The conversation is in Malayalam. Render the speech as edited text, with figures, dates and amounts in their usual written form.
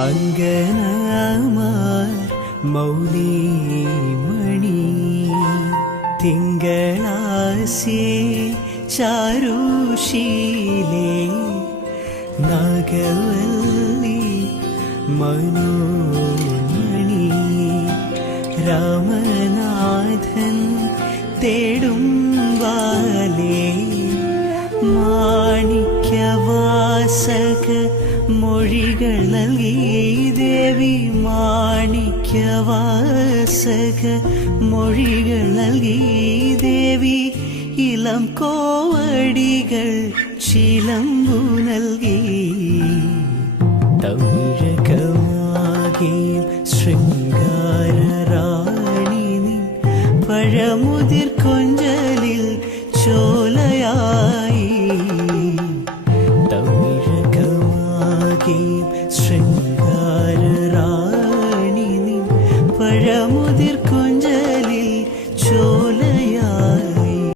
അങ്കനമാർ മൗലിമണി തിങ്കളാസേ ചാരുശീലേ നാഗവല്ലി മനോന്മണി രാമനാഥൻ തേടും വാലേ മാണിക്യവാസക മൊഴികൾ നൽകി ദേവി മാണിക്യവാസക മൊഴികൾ നൽകി ദേവി ഇളം കോവടികൾ ചിലമ്പു നൽകി തമിഴകമാകെ ശൃംഗാരറാണി നിൻ പഴമുതിർ കൊഞ്ചലിൽ ചോലയായി തമിഴകമാകെ ശൃംഗാരറാണി നിൻ പഴമുതിർ